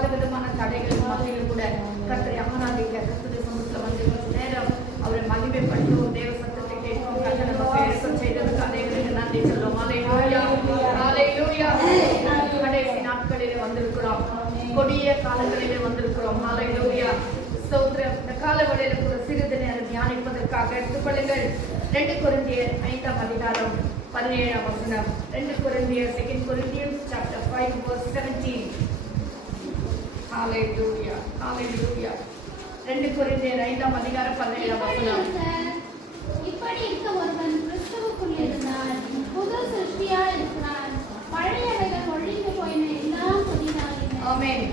பலவிதமான தடைகள் மத்தியில் கூட கர்த்தரை ஆராதிக்க கர்த்தருடைய சமூகத்தில் வந்து நேரம் அவரை மகிமைப்படுத்தும், தேவ சத்தத்தை கேட்கும் கர்த்தர் நமக்கு ஏற்ப செய்ததுக்காக தேவனுக்கு நன்றி சொல்லுவோம். ஹல்லேலூயா, ஹல்லேலூயா. கடைசி நாட்களிலே வந்திருக்கிறோம், கொடிய காலங்களிலே வந்திருக்கிறோம். ஹல்லேலூயா, ஸ்தோத்திரம். இந்த காலவெளியில கூட சிறிது நேரம் தியானிப்பதற்காக எடுத்துக்கொள்ளுங்கள். 2 கொரிந்தியர் 5ஆம் அதிகாரம் 17ஆம் வசனம். 2 கொரிந்தியர் 2 Corinthians chapter 5 verse 17. ஹalleluya, ஹalleluya. 2 கொரிந்தியர் 5ஆம் அதிகாரம் 17ஆம் வசனம். இப்படி இருக்க ஒருவன் கிறிஸ்துவுக்குள் இருந்தால் புது சிருஷ்டியாய் இருக்கிறான், பழையவைகள் ஒழிந்து போயின, எல்லாம் புதிதாயின. ஆமென்.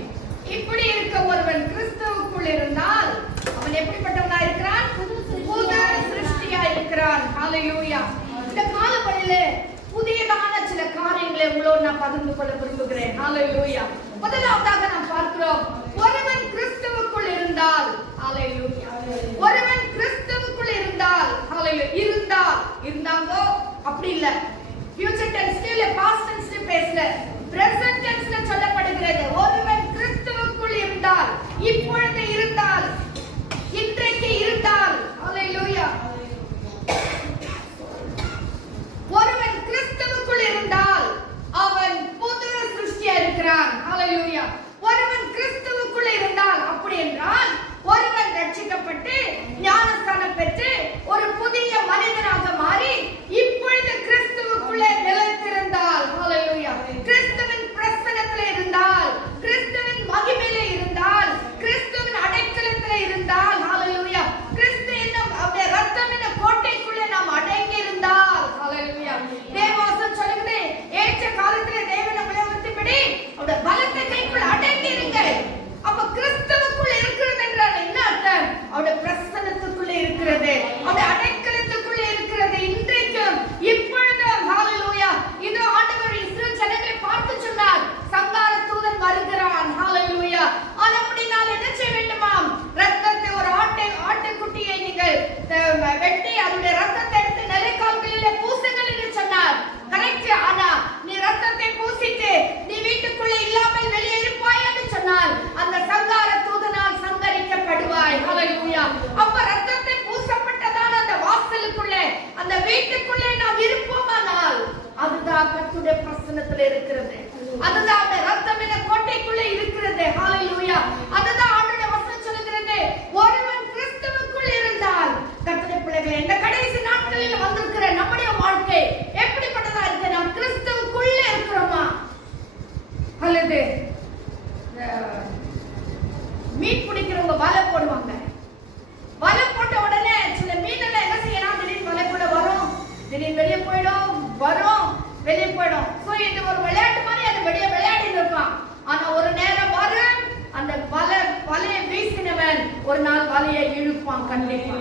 இப்படி இருக்க ஒருவன் கிறிஸ்துவுக்குள் இருந்தால் அவன் எப்படிப்பட்டவனாய் இருக்கிறான்? புது சிருஷ்டியாய் இருக்கிறான். ஹalleluya. இந்த காலப்படியிலே புதியதான சில காரியங்களை உங்களோடு நான் பகிர்ந்து கொள்ள விரும்புகிறேன். ஹalleluya. முதலாவதாக நாம் பார்க்கிறோம், ஒருவன் கிறிஸ்துவுக்குள் இருந்தால். ஹalleluya. ஒருவன் கிறிஸ்துவுக்குள் இருந்தால். ஹalleluya. இருந்தாங்கோ அப்படி இல்ல. ஃபியூச்சர் டென்ஸ்ல இல்ல பாஸ்ட் டென்ஸ்ல பேசல, பிரசன்ட் டென்ஸ்ல சொல்லப்படுகிறது. ஒருவன் கிறிஸ்துவுக்குள் இருந்தால், இப்பொழுது இருந்தால், இன்றைக்கு இருந்தால். ஹalleluya. ஒருவன் கிறிஸ்துவுக்குள் இருந்தால் அவன் புது சிருஷ்டியா இருக்கிறான். ஹalleluya. ஒருவன் கிறிஸ்துவுக்குள் இருந்தால், அப்படி என்றால் ஒருவன் ரட்சிக்கப்பட்டு ஞானஸ்நானம் பெற்று ஒரு புதிய மனிதனாக மாறி இப்பொழுது கிறிஸ்துவுக்குள்ளே நிலைத்திருந்தால். ஹalleluya. கிறிஸ்துவின் பிரசன்னத்திலே இருந்தால், கிறிஸ்துவின் மகிமையிலே இருந்தால், கிறிஸ்துவின் அடைக்கலத்திலே இருந்தால். ஹalleluya. கிறிஸ்து என்னும் அவருடைய இரத்தம் என்னும் கோட்டைக்குள்ளே நாம் அடங்கி இருந்தால். ஹalleluya. தேவவாசம் சொல்லுகிறது, ஏற்ற காலத்திலே தேவன் நம்மை உயர்த்திபடி அவருடைய பலத்த கைக்குள் அடங்கி இருங்கள். அப்ப கிறிஸ்துவுக்குள் இருக்கிறது என்றால் என்ன அர்த்தம்? அவருடைய பிரசன்னத்துக்குள்ளே இருக்கிறது, அவருடைய அடைக்கலத்துக்குள்ளே இருக்கிறது. இன்றைக்கும் இப்பொழுதும். ஹalleluya. இதோ ஆண்டவர் இஸ்ரவேல் ஜனங்களை பார்த்து சொன்னார், சங்கார தூதன் வருகிறான். ஹalleluya. அப்படினால் என்ன செய்ய வேண்டுமாம்? இரத்தத்தை, ஒரு ஆட்டுக்குட்டியை நீங்கள் வெட்டி அதனுடைய இரத்தத்தை எடுத்து நிலைக்கால்களிலே பூசுங்கள் என்று சொன்னார். கரெக்ட். ஆனா நீ இரத்தத்தை பூசிட்டு நீ வீட்டுக்குள்ளே இல்லாமல் வெளியே இருப்பாய் என்று சொன்னால் அந்த சங்கார தூதனால் சங்கரிக்கப்படுவாய். ஹalleluya. அப்ப இரத்தத்தை பூசப்பட்டதான அந்த வாசலுக்குள்ளே, அந்த வீட்டுக்குள்ளே நாம் இருப்போமானால் அதுதான் கர்த்தருடைய பிரசன்னத்தில் இருக்கிறது, அதுதான் அந்த இரத்தம் என்ற கோட்டைக்குள்ளே இருக்கிறது. ஹalleluya. அதுதான் ஆண்டவருடைய வசனம் சொல்கிறது, ஒருவன் கிறிஸ்துவுக்குள் இருந்தால். கர்த்தருடைய பிள்ளைகளே, இந்த கடைசி நாட்களில் வந்திருக்கிற நம்முடைய வாழ்க்கை எப்படிப்பட்டதா இருக்கு? நாம் கிறிஸ்துவுக்குள்ளே இருக்கிறோமா? அல்லது மீன் பிடிக்கிறவங்க வலை போடுவாங்க, வலை போட்ட உடனே சில மீனெல்லாம் என்ன செய்யலாம், திடீர்னு வலைக்குள்ள வரும், திடீர்னு வெளியே போயிடும், வரும், வெளியே போயிடும். சோ இது ஒரு விளையாட்டு மாதிரி அது வெளியே விளையாடிட்டு இருப்பான். ஆனா ஒரு நேரம் வரும், அந்த வலையை வீசினவன் ஒரு நாள் வலையை இழுப்பான். கண்டிப்பா.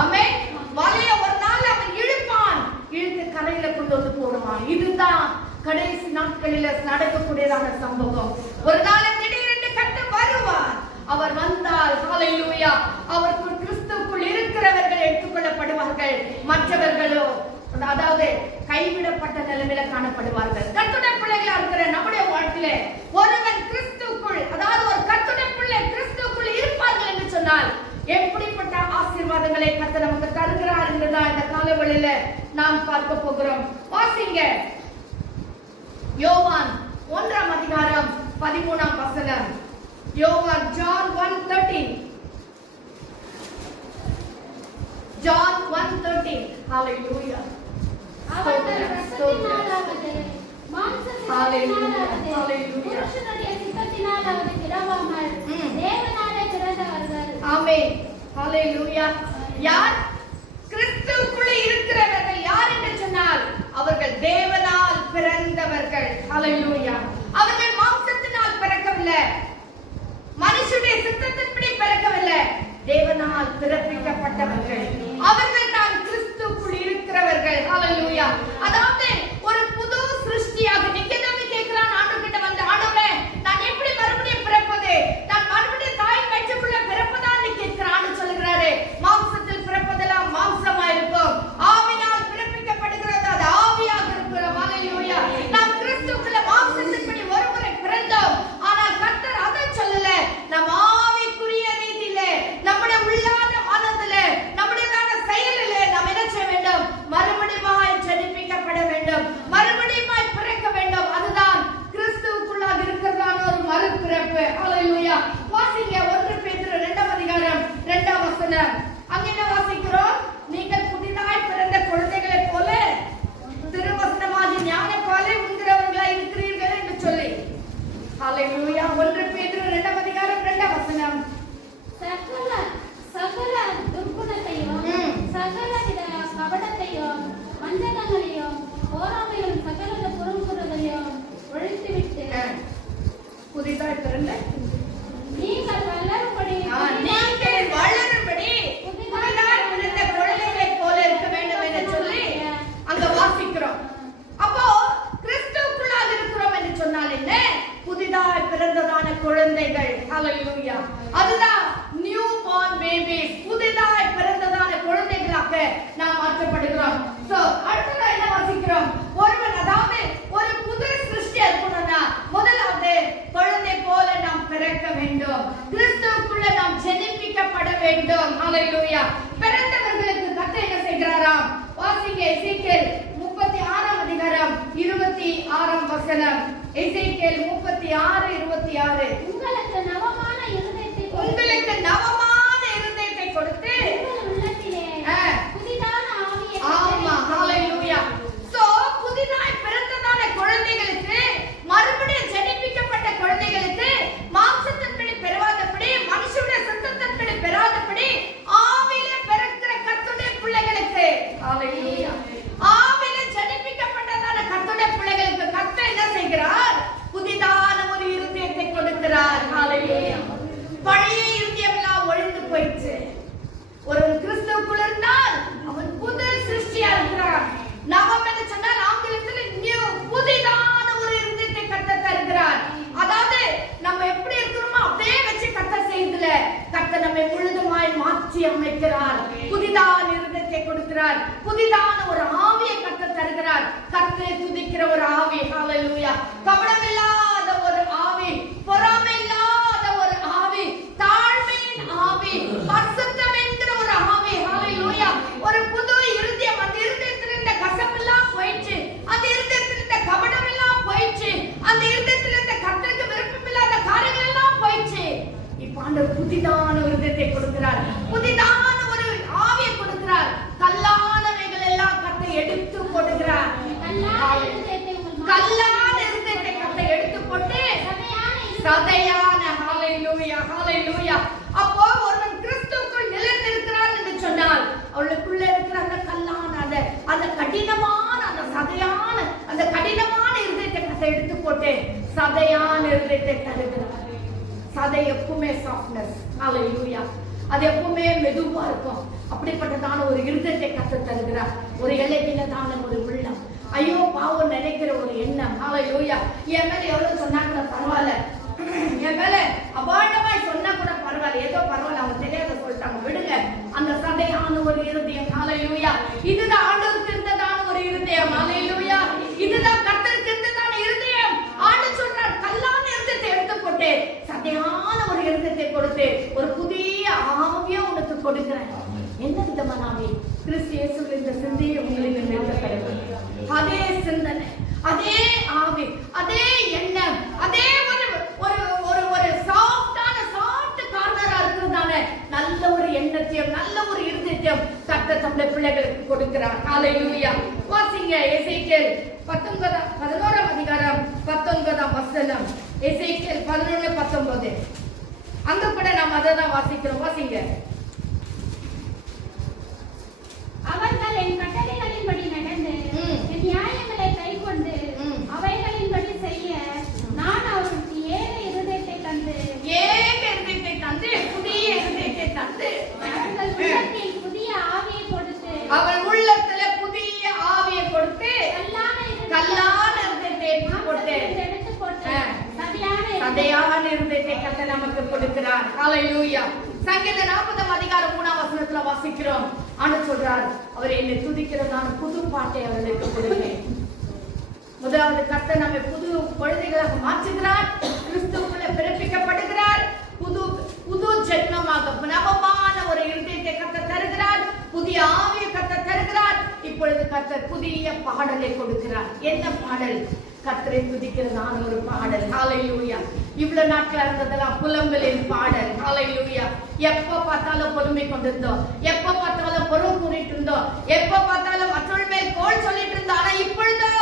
ஆமென். வலையை ஒரு நாள் அவன் இழுப்பான், இழுத்து கரையில கொண்டு வந்து போடுவான். இதுதான் கடைசி நாட்களில் நடக்கக்கூடியதான சம்பவம். ஒரு நாள் திடீரென்று கர்த்தர் வருவார். அவர் வந்தால் ஹalleluya, அவருக்குள் கிறிஸ்துவுக்குள் இருக்கிறவர்கள் எடுத்துக்கொள்ளப்படுவார்கள், மற்றவர்களோ அதாவது கைவிடப்பட்ட நிலைமையில காணப்படுவார்கள். கர்த்தருடைய பிள்ளைகளா இருக்கிற நம்முடைய வாழ்க்கையிலே ஒருவன் கிறிஸ்துவுக்குள், அதாவது ஒரு கர்த்தருடைய பிள்ளை கிறிஸ்துவுக்குள் இருப்பார்கள் என்று சொன்னால் எப்படிப்பட்ட ஆசீர்வாதங்களை கர்த்தர் நமக்கு தருகிறார் என்றுதான் இந்த காலவெளியில நாம் பார்க்க போகிறோம். வாசிங்க யோவான் 1ஆம் அதிகாரம் 13ஆம் வசனம். யோவான் John 1:13. John 1:13. Hallelujah. அவர்கள் இரத்தத்தினாலாவது மாம்சத்தினாலாவது புருஷனுடைய சித்தத்தினாலாவது பிறவாமல் தேவனாலே பிறந்தவர்கள். ஆமென். ஹalleluya. யார் கிறிஸ்துவுக்குள்ளே இருக்கிறவர்கள் யார் என்று சொன்னால் அவர்கள் தேவனால் பிறந்தவர்கள். ஹalleluya. அவர்கள் மாம்சத்தினால் பிறக்கவில்லை, மனுஷனுடைய சித்தத்தின்படி பிறக்கவில்லை, தேவனால் பிறப்பிக்கப்பட்டவர்கள். அவர்கள் தான் கிறிஸ்துவுக்குள் இருக்கிறவர்கள். ஹalleluya. அதாவது ஒரு புது சிருஷ்டியாக நிக்கதேவி கேக்குறான் ஆண்டவர்கிட்ட வந்து, ஆண்டவரே நான் எப்படி மறுபடியும் பிறப்பது? நான் மறுபடியும் தாய் வயிற்றுக்குள்ள பிறப்பதான்னு கேட்கிறான்னு சொல்கிறாரு. மாம்சத்தில் பிறப்பதெல்லாம் மாம்சமா இருக்கும், ஆவினால் பிறப்பிக்கப்படுகிறது அது ஆவியாக இருக்கிறோம். ஹalleluya. நாம் கிறிஸ்துவுக்குள்ள மாம்சத்தின்படி ஒருமுறை பிறந்தோம், ஆனால் கர்த்தர் அதை அதுதான் நியூ பார்ன் பேபிஸ், புதிதாய் பிறந்ததான குழந்தைகளாக நாம் மாற்றப்படுகிறோம். சோ அடுத்ததா என்ன வாசிக்கிறோம்? ஒருவன் அதாவது ஒரு புது சிருஷ்டியா இருக்கணும்னா முதலாவது குழந்தை போல நாம் பிறக்க வேண்டும். கிறிஸ்துவுக்குள்ள நாம் ஜெனிப்பிக்கப்பட வேண்டும். ஹalleluya. பிறந்தவர்களுக்கு கர்த்தர் என்ன செய்கிறாராம்? வாசிங்க எசேக்கியேல் 36 அதிகாரம் 26 வசனம். எசேக்கியேல் 36:26. உங்களுக்கு நவமான இருதயத்தை கொடுத்து உங்கள் உள்ளத்திலே புதிதான ஆவியை ஆமா, ஹalleluya. சோ புதிதாய் பிறந்ததான குழந்தைகளுக்கு, மறுபடியும் ஜெனிப்பிக்கப்பட்ட குழந்தைகளுக்கு மாம்சத்தின்படி பெறாதபடி, மனுஷனுடைய சித்தத்தின்படி பெறாதபடி ஆவியிலே பிறக்கிற கர்த்தருடைய பிள்ளைகளுக்கு, ஹalleluya, ஆவியிலே ஜெனிப்பிக்கப்பட்டதான கர்த்தருடைய பிள்ளைகளுக்கு கர்த்தர் என்ன செய்கிறார்? புதிதான ஒரு இருதயத்தை கொடுக்கிறார். ஹalleluya. பழைய இருதயம் எல்லாம் ஒழிந்து போயிடுச்சு. ஒரு கிறிஸ்துவுக்குள் இருந்தால் அவன் புது சிருஷ்டியா இருக்கிறான். நவம் என்று சொன்னால் ஆங்கிலத்தில் நியூ, புதிதான ஒரு இருதயத்தை கர்த்தர் தருகிறார். அதாவது நம்ம எப்படி இருக்கிறோமோ அப்படியே வச்சு கர்த்தர் செய்யல, கர்த்தர் நம்மை முழுதுமாய் மாற்றி அமைக்கிறார். புதிதான இருதயத்தை கொடுக்கிறார். புதிதான ஒரு ஆவியை கர்த்தர் தருகிறார். கர்த்தரை துதிக்கிற ஒரு ஆவி, ஹalleluya. கபடமில்லாத ஒரு ஆவி, பொறாமை இல்லாத ஒரு ஆவி, தாழ்மையின் ஆவி, பரிசுத்தம் என்கிற ஒரு ஆவி, ஹalleluya. ஒரு புது இருதயம், அந்த இருதயத்தில் இருந்த கசப்பெல்லாம் போயிடுச்சு, அந்த இருதயத்தில் இருந்த கபடம் எல்லாம் போயிடுச்சு, அந்த இருதயத்தில் இருந்த கர்த்தருக்கு விருப்பமில்லாத காரியங்கள் எல்லாம் போயிடுச்சு. இப்ப ஆண்டவர் புதிதான ஒரு இருதயத்தை கொடுக்கிறார். புதிதான ஒரு ஆவியை கொடுக்கிறார். கல்லானவைகள் எல்லாம் கர்த்தர் எடுத்து போடுகிறார். கல்லான இருதயத்தை கர்த்தர் எடுத்து போட்டு சதையான, ஹalleluya, ஹalleluya. அப்போ ஒருவன் கிறிஸ்துவுக்குள் நிலைத்திருக்கிறான் என்று சொன்னால் அவளுக்குள்ள இருக்கிற அந்த கல்லான, அந்த கடினமான, அந்த சதையான, அந்த கடினமான இருதயத்தை கர்த்தர் எடுத்து போட்டு சதையான இருதயத்தை தருகிறார். சதை எப்பவுமே சாஃப்ட்னஸ், ஹalleluya, அது எப்பவுமே மெதுவா இருக்கும். அப்படிப்பட்டதான ஒரு இருதயத்தை கர்த்தர் தருகிறார். ஒரு இளைஞனான ஒரு உள்ளம், ஐயோ பாவம் நினைக்கிற ஒரு எண்ணம், ஹalleluya. என் மேல எவ்வளவு சொன்னா கூட பரவாயில்ல, என் மேல அபாண்டமாய் சொன்னா கூட பரவாயில்ல, ஏதோ பரவாயில்ல, அவங்க தெரியாத சொல்லிட்டாங்க, விடுங்க. அந்த சதையான ஒரு இருதயம், ஹalleluya. இதுதான் ஆண்டவருக்கு இருந்ததான ஒரு இருதயம், ஹalleluya. இதுதான் கர்த்தருக்கு இருந்ததான இருதயம். ஆண்டவர் சொல்றார், கல்லான இருதயத்தை எடுத்து போட்டு சதையான ஒரு இருதயத்தை கொடுத்து ஒரு புதிய ஆவியை உனக்கு கொடுக்கிறேன். என்ன விதமான ஆவி? கிறிஸ்து இயேசுவின் இந்த சிந்தையை உங்களில் நிறுத்தப்படுகிறது. அதே சிந்தனை, அதே ஆவி, அதே எண்ணம், அதே ஒரு சாஃப்டான சாஃப்ட் கார்னரா இருக்கிறதான நல்ல ஒரு எண்ணத்தையும் நல்ல ஒரு இருதயத்தையும் கர்த்தர் தம்முடைய பிள்ளைகளுக்கு கொடுக்கிறார். ஹalleluya. வாசிங்க எசேக்கியேல் 11 அதிகாரம் 19 வசனம். எசேக்கியேல் 11:19. அங்க கூட நாம் அதை தான் வாசிக்கிறோம். வாசிங்க. அவர்கள் என் கட்டளைகளின்படி நடந்து என் நியாயங்களை கைக்கொண்டு அவைகளின்படி செய்ய நான் அவர்களுக்கு ஏக இருதயத்தை தந்து புதிய இருதயத்தை தந்து அவர்கள் உள்ளத்தில் புதிய ஆவியை கொடுத்து கல்லான இருதயத்தை எடுத்து போட்டு சதையான இருதயத்தை கர்த்தர் நமக்கு கொடுக்கிறார். ஹalleluya. சங்கீதம் 40 அதிகாரம் 3 வசனத்துல வாசிக்கிறோம். ஆண்டவர் சொல்றார், அவர் என்னை துதிக்கிறதான புது பாட்டை அவர்களுக்கு கொடுக்கிறேன். முதலாவது கர்த்தர் நம்மை புது குழந்தைகளாக மாற்றுகிறார். கிறிஸ்துவுக்குள்ள பிறப்பிக்கப்படுகிறார். புது ஜென்மமாக நவமான ஒரு இருதயத்தை கர்த்தர் தருகிறார். புதிய ஆவியை கர்த்தர் தருகிறார். இப்பொழுது கர்த்தர் புதிய பாடலை கொடுக்கிறார். என்ன பாடல்? கர்த்தரை துதிக்கிறதான ஒரு பாடல். ஹalleluya. இவ்வளவு நாட்களா இருந்ததெல்லாம் புலம்பலின் பாடல். ஹalleluya. எப்ப பார்த்தாலும் பொறுமை கொண்டிருந்தோம், எப்ப பார்த்தாலும் பொறுமை கூறிட்டு இருந்தோம், எப்ப பார்த்தாலும் மற்றவர்கள் மேல் கோல் சொல்லிட்டு இருந்தோம். ஆனா இப்பொழுதோ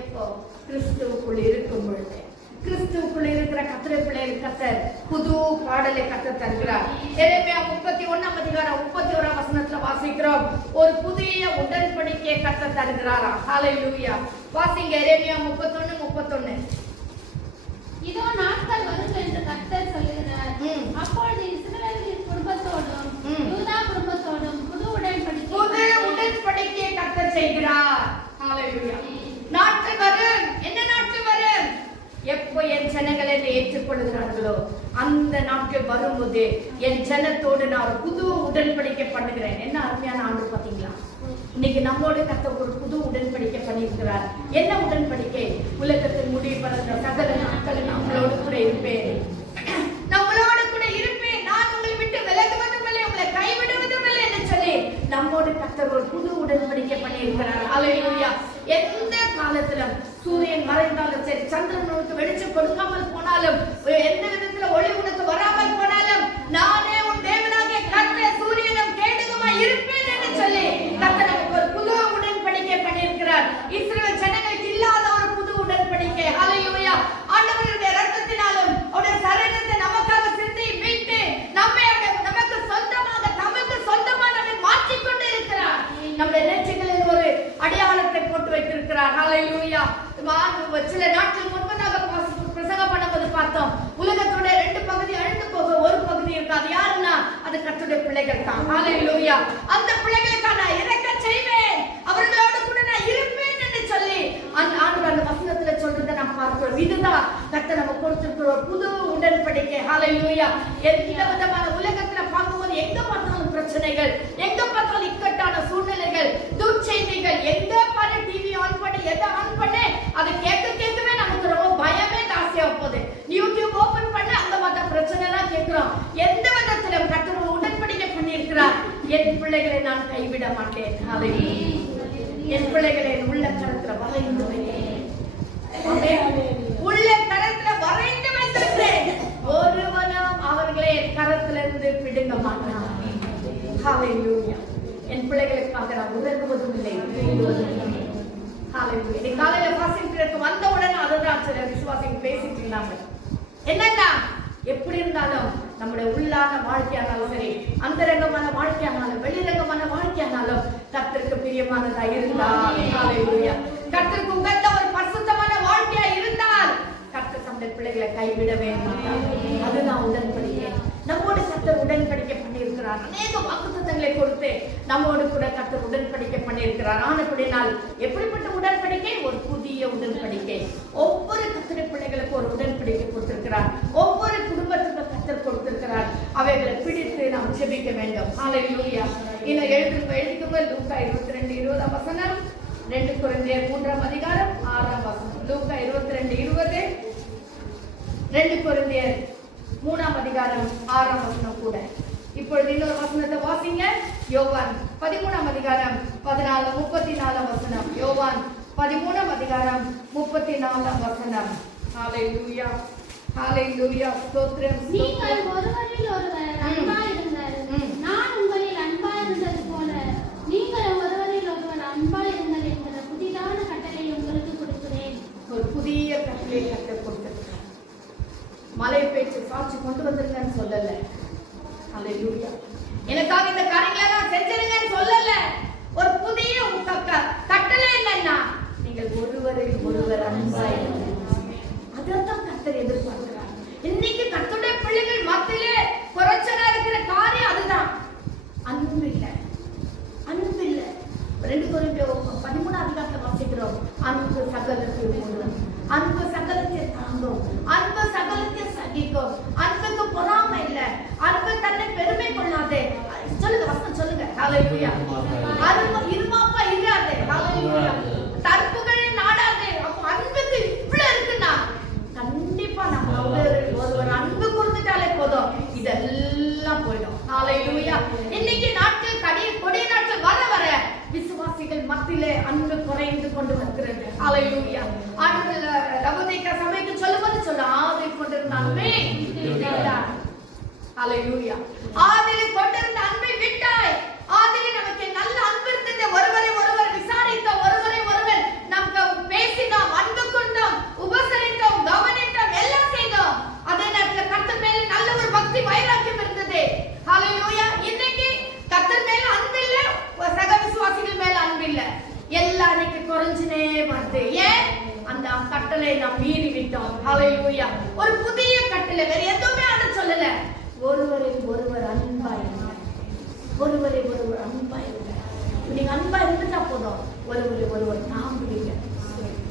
எப்போ கிறிஸ்துவுக்குள் இருக்கும் பொழுது, கிறிஸ்துவுக்குள் இருக்கிற கர்த்தரை பிள்ளைகள் கர்த்தர் புது பாடலை கர்த்தர் தருகிறார். எரேமியா 31 அதிகாரம் 31 வசனத்துல வாசிக்கிறோம், ஒரு புதிய உடன்படிக்கையை கர்த்தர் தருகிறாரா. ஹalleluya. வாசிங்க எரேமியா 31:31. இதோ நாட்கள் வரும் என்று கர்த்தர் சொல்லுகிறார். அப்பொழுது இஸ்ரவேலின் குடும்பத்தோடும் யூதா குடும்பத்தோடும் புது உடன்படிக்கையை கர்த்தர் செய்கிறார். ஹalleluya. நாட்கள் வரும். என்ன நாட்கள் வரும்? எப்போ என் ஜனங்களை ஏற்றுக்கொள்கிறார்களோ அந்த அந்த நாட்கள் வரும்போது என் ஜனத்தோடு நான் புது உடன்படிக்கை பண்ணுகிறேன். என்ன அருமையான ஆண்டு பாத்தீங்களா? இன்னைக்கு நம்மோடு கர்த்தர் ஒரு புது உடன்படிக்கை பண்ணியிருக்கிறார். என்ன உடன்படிக்கை? உலகத்தில் முடிவு பிறந்த சகல நாட்கள் நம்மளோடு கூட இருப்பேன், நம்மளோடு கூட இருப்பேன், நான் உங்களை விட்டு விலகுவதும் இல்லை, உங்களை கைவிடுவதும் இல்லை என்று சொல்லி நம்மோடு கர்த்தர் ஒரு புது உடன்படிக்கை பண்ணியிருக்கிறார். அல்லேலூயா. எந்த காலத்திலும் சூரியன் மறைந்தாலும் சரி, சந்திரன் உனக்கு வெளிச்சம் கொடுக்காமல் போனாலும், எந்த விதத்துல ஒளி உனக்கு வராமல் போனாலும், நானே உன் தேவனாகிய கர்த்தர் சூரியனும் கேடுகமாய் இருப்பேன் என்று சொல்லி கர்த்தர் நமக்கு ஒரு புது உடன்படிக்கை பண்ணியிருக்கிறார். இஸ்ரவேல் ஜனங்களுக்கு இல்லாத ஒரு புது உடன்படிக்கை. அல்லேலூயா. ஆண்டவருடைய இரத்தத்தினாலும் அவருடைய சரீரத்தை நமக்காக சிந்தி மீட்டு நம்மை நமக்கு சொந்தமாக தமக்கு சொந்தமாக நம்மை மாற்றிக் கொண்டு இருக்கிறார். நம்முடைய நெற்றிகளில் ஒரு அடையாளத்தை போட்டு வைத்திருக்கிறார். ஹல்லேலூயா. சில நாட்கள் முன்பதாக பிரசங்கம் பண்ணும்போது பார்த்தோம், உலகத்தோட 2 பகுதி அழிந்து போக ஒரு பகுதி இருக்கு. அது யாருன்னா அது கர்த்தருடைய பிள்ளைகள் தான். ஹல்லேலூயா. அந்த பிள்ளைகளுக்கு நான் இரக்கம் செய்வேன், அவர்களோடு கூட நான் இருப்பேன் என்று சொல்லி ஆண்டவர் அந்த வசனத்துல சொல்றதை நாம் பார்க்கிறோம். இதுதான் கர்த்தர் நமக்கு கொடுத்திருக்கிற ஒரு புது உடன்படிக்கை. ஹல்லேலூயா. எந்த விதமான உலகத்துல பார்க்கும்போது எங்க பார்த்தாலும் பிரச்சனைகள், எங்க பார்த்தாலும் இக்கட்டான சூழ்நிலைகள், துர்ச்செய்திகள், எங்க பாரு டிவி ஆன் பண்ணி எதை ஆன் பண்ணி அதை கேட்கவே நமக்கு ரொம்ப பயமே ஜாஸ்தியா போகுது. யூடியூப் ஓபன் பண்ண அந்த மாதிரி பிரச்சனை எல்லாம் கேட்கிறோம். எந்த விதத்திலும் கர்த்தர் உடன்படிக்கை பண்ணியிருக்கிறார். என் பிள்ளைகளை நான் கைவிட மாட்டேன். ஹல்லேலூயா. என் பிள்ளைகளை உள்ள கரத்துல வரைந்து வைக்கிறேன். உள்ள கரத்துல வரைந்து வைத்திருக்கிறேன். ஒருவனும் அவர்களை கரத்திலிருந்து பிடுங்க மாட்டான். ஹல்லேலூயா. என் பிள்ளைகளுக்காக நான் உதவுவதும் இல்லை, வேண்டுவதும் இல்லை. ஹல்லேலூயா. இந்த காலையில வாசிக்கிறதுக்கு வந்த உடனே அதுதான் சில விசுவாசிகள் பேசிட்டு இருந்தாங்க. என்னன்னா, எப்படி இருந்தாலும் நம்முடைய உள்ளான வாழ்க்கையானாலும் சரி, அந்தரங்கமான வாழ்க்கையானாலும் வெளிரங்கமான வாழ்க்கையானாலும் கர்த்தருக்கு பிரியமானதா இருந்தால், ஹல்லேலூயா, கர்த்தருக்கு உகந்த ஒரு பரிசுத்தமான வாழ்க்கையா இருந்தால் கர்த்தர் தம்முடைய பிள்ளைகளை கைவிடவே மாட்டார். அதுதான் உடன்படிக்கை. நம்மோடு கர்த்தர் உடன்படிக்கை பண்ணியிருக்கிறார். அநேக வாக்குத்தத்தங்களை கொடுத்து நம்மோடு கூட கர்த்தர் உடன்படிக்கை பண்ணியிருக்கிறார். ஆனபடினால் எப்படிப்பட்ட உடன்படிக்கை? ஒரு புதிய உடன்படிக்கை. ஒவ்வொரு கர்த்தருடைய பிள்ளைகளுக்கு ஒரு உடன்படிக்கை கொடுத்திருக்கிறார். ஒவ்வொரு குடும்பத்துக்கு கர்த்தர் கொடுத்திருக்கிறார். அவைகளை பிடித்து நாம் ஜெபிக்க வேண்டும். ஹல்லேலூயா. இந்த எழுதிக்கோங்க. லூக்கா 22:20 வசனம், 2 கொரிந்தியர் 3ஆம் அதிகாரம் 6ஆம் வசனம். லூக்கா 22:20, 2 கொரிந்தியர் 3ஆம் அதிகாரம் 6ஆம் வசனம் கூட. இப்பொழுது இன்னொரு வசனத்தை வாசிங்க. யோவான் 13ஆம் அதிகாரம் 34 வசனம். யோவான் 13ஆம் அதிகாரம் 34ஆம் வசனம். ஹல்லேலூயா. ஹல்லேலூயா. ஸ்தோத்திரம். நீங்கள் ஒருவரில் ஒருவர் அன்பாயிருங்கள். நான் உங்களில் அன்பாயிருந்தது போல நீங்கள் ஒருவரில் ஒருவர் அன்பாயிருங்கள் என்கிற புதிதான கட்டளை உங்களுக்கு கொடுக்கிறேன். ஒரு புதிய கட்டளை கர்த்தர் கொடுத்திருக்கிறார். மலை பேச்சு சாட்சி கொண்டு வந்திருங்கன்னு சொல்லல. ஹல்லேலூயா. எனக்காக இந்த காரியங்களை எல்லாம் செஞ்சிருங்கன்னு சொல்லல. ஒரு புதிய கட்டளை என்னன்னா, நீங்கள் ஒருவரில் ஒருவர் அன்பாயிருங்கள். அதான் கர்த்தர் எதிர்பார்க்கிறார். இன்னைக்கு கர்த்தருடைய பிள்ளைகள் மத்தியிலே குறைச்சலா இருக்கிற காரியம் அதுதான். அன்பு இல்லை, அன்பு இல்லை. 2 கொரிந்தியர் 13ஆம் அதிகாரத்துல வாசிக்கிறோம். அன்பு சகலத்தை மூடும், அன்பு சகலத்தை தாங்கும், அன்பு சகலத்தை சகிக்கும், அன்புக்கு பொறாமை இல்லை, அன்பு தன்னை பெருமை கொள்ளாதே. சொல்லுங்க, வசனம் சொல்லுங்க. ஹல்லேலூயா. அன்பு இருமாப்பா இராதே. ஹல்லேலூயா. தற்புகழை நாடாதே. அப்ப அன்புக்கு இவ்வளவு இருக்குன்னா கண்டிப்பா நம்ம ஒருவர் அன்பு கொடுத்துட்டாலே போதும், இதெல்லாம் போயிடும். ஹல்லேலூயா. இன்னைக்கு நாட்கள் கொடிய நாட்கள் வர வர விசுவாசிகள் மத்தியிலே அன்பு குறைந்து கொண்டு வருகிறது. ஹல்லேலூயா. ஆண்டவர் லவோதிக்கா சபைக்கு சொல்லும்போது சொல்ல, ஆதில் கொண்டிருந்த அன்பை விட்டாய். ஹல்லேலூயா. ஆதில் கொண்டிருந்த அன்பை விட்டாய். ஆதில் நமக்கு நல்ல அன்பு இருந்தது. ஒருவரை ஒருவர் விசாரித்தோம், ஒருவரை ஒருவர் நமக்கு பேசினோம், அன்பு கொண்டோம், உபசரித்தோம், கவனித்தோம், எல்லாம் செய்தோம். அதே நேரத்தில் கர்த்தர் மேல நல்ல ஒரு பக்தி வைராக்கியம் இருந்தது. ஹல்லேலூயா. இன்னைக்கு கர்த்தர் மேல அன்பு இல்ல, சக விசுவாசிகள் மேல அன்பு இல்ல. எல்லாருக்கும் குறைஞ்சினே வருது. ஏன்? அந்த கட்டளை நாம் மீறி விட்டோம். ஹல்லேலூயா. ஒரு புதிய கட்டளை, வேற எதுவுமே அதை சொல்லல. ஒருவரில் ஒருவர் அன்பாயிருங்க, ஒருவரை ஒருவர் அன்பாயிருங்க. நீங்க அன்பா இருந்துட்டா போதும், ஒருவரை ஒருவர் தாங்குவீங்க.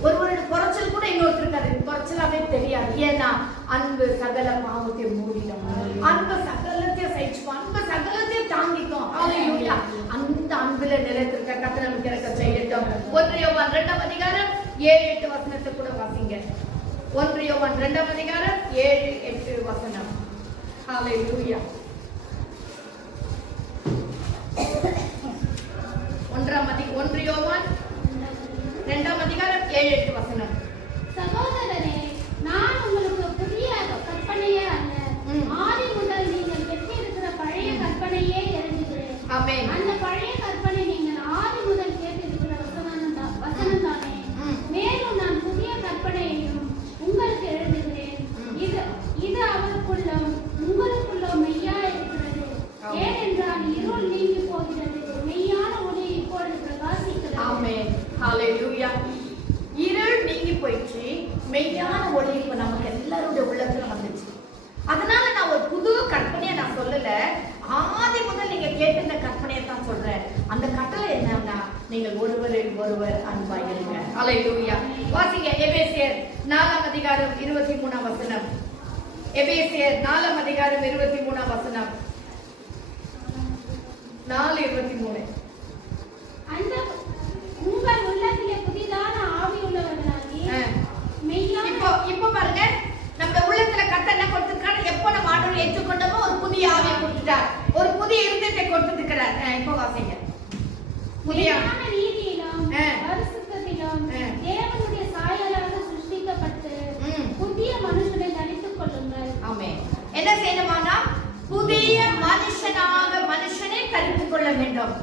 ஒருவரோட குறைச்சல் கூட இன்னொருத்தருக்கு அது குறைச்சலாவே தெரியாது. ஏன்னா அன்பு சகல பாவத்தை மூடிடும். அன்பு சகலத்தையும் சகிச்சுக்கும். அன்பு சகலத்தையும் தாங்கிக்கும். ஹalleluya. அந்த அன்புல நிலைத்திருக்க கர்த்தர் நமக்கு இறக்கம் செய்யட்டும். 1 யோவான் 2ஆம் அதிகாரம் 7-8 வசனத்தை கூட வாசிங்க. 1 யோவான் 2ஆம் அதிகாரம் 7-8 வசனம். ஹalleluya. 1 யோவான் 2ஆம் அதிகாரம் 7-8 வசனம். சகோதரரே, நான் உங்களுக்கு புதிய கற்பனையே அல்ல, ஆதி முதல் நீங்கள் பெற்றிருக்கிற பழைய கற்பனையே எழுதுகிறேன். ஆமென். அந்த பழைய கற்பனை நீங்கள் ஆதி முதல் கேட்டிருக்கிற வசனம் தானே. மேலும் நான் புதிய கற்பனையையும் உங்களுக்கு எழுதுகிறேன். இது அவருக்குள்ளும் உங்களுக்குள்ளும் மெய்யா இருக்கிறது. ஏனென்றால் இருள் நீங்கி போகிறது, மெய்யான ஒளி இப்பொழுது பிரகாசிக்கிறது. ஆமென். ஹalleluya. இருள் நீங்கி போயிடுச்சு, மெய்யான ஒளி இப்ப நமக்கு எல்லாருடைய உள்ளத்துல வந்துச்சு. அதனால நான் ஒரு புது கற்பனையை நான் சொல்லல, ஆதி முதல் நீங்க கேட்ட இந்த கற்பனையை தான் சொல்றேன். அந்த கட்டளை என்னன்னா, நீங்கள் ஒருவரில் ஒருவர் அன்பாய் இருங்க. ஹalleluya. வாசிங்க எபேசியர் 4ஆம் அதிகாரம் 23ஆம் வசனம். எபேசியர் 4ஆம் அதிகாரம் 23ஆம் வசனம். 4:23. அந்த உங்கள் உள்ளத்திலே புதிதான ஆவி உள்ளவர்களாகி மெய்யான இப்போ பாருங்க, நம்ம உள்ளத்துல கர்த்தர் என்ன கொடுத்திருக்காரு? எப்போ நம்ம ஆண்டவரை ஏற்றுக்கொண்டோமோ ஒரு புதிய ஆவியை கொடுத்துட்டார், ஒரு புதிய இருதயத்தை கொடுத்திருக்கிறார். இப்போ வாசிங்க. புதிய நீதியிலும் பரிசுத்தத்திலும் தேவனுடைய சாயலாக சிருஷ்டிக்கப்பட்டு புதிய மனுஷனை தரித்துக் கொள்ளுங்கள். ஆமென். என்ன செய்யணுமானா, புதிய மனுஷனை தரித்துக் கொள்ள வேண்டும்.